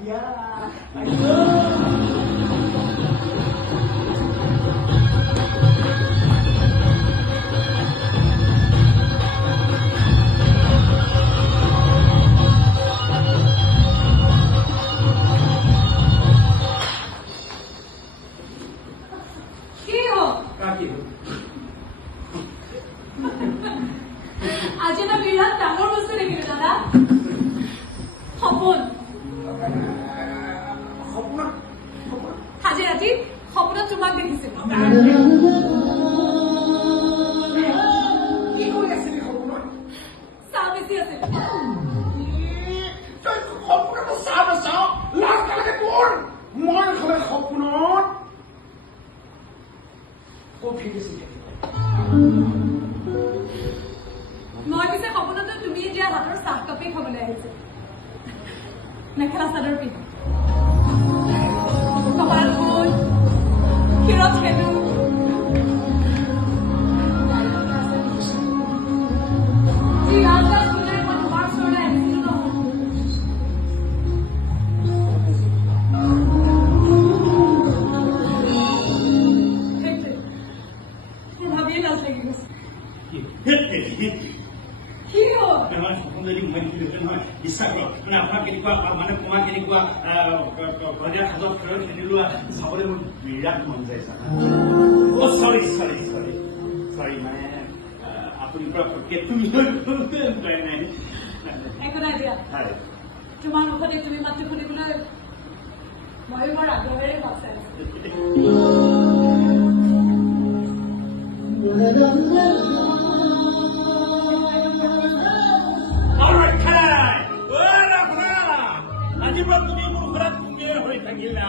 দিয়া আজি এটা বিৰাট ডাঙৰ বস্তু দেখিলো দাদা সপোন আজি ৰাতি সপোনত তোমাক দেখিছিলো কি কৰি আছিলি সপোনত চাহ বেছি আছিল তই সপোনত চাহ নাচাও লাজ নালাগে তোৰ মই খালে সপোনত কফি দিছিল মই পিছে সপোনতো তুমি দিয়া হাতৰ চাহ কাপেই খাবলৈ আহিছে মেখেলা চাদৰ পিন্ধি কপাল ফুল ক্ষীৰত খেলো যি ৰাস্তাত গ'লে মই তোমাৰ ওচৰলৈ আহিছিলো নহয় সেইটোৱে মোৰ ভাবিয়ে লাজ লাগি গৈছে কি হ'ল আমাৰ সপোন যদি মই নহয় বিশ্বাস কৰক মানে আপোনাৰ কেনেকুৱা মানে তোমাৰ কেনেকুৱা বজাৰ সাজত খেলত খেলি লোৱা চাবলৈ মোৰ বিৰাট মন যায় চৰি মানে আপুনি পৰা তুমি নাই একো নাই দিয়া হয় তোমাৰ মুখতে তুমি মাতটো শুনিবলৈ ময়ো বৰ আগ্ৰহেৰে ভাব চাই আজি পৰা তুমি মোৰ ঘৰত তুমিয়ে হৈ থাকিলা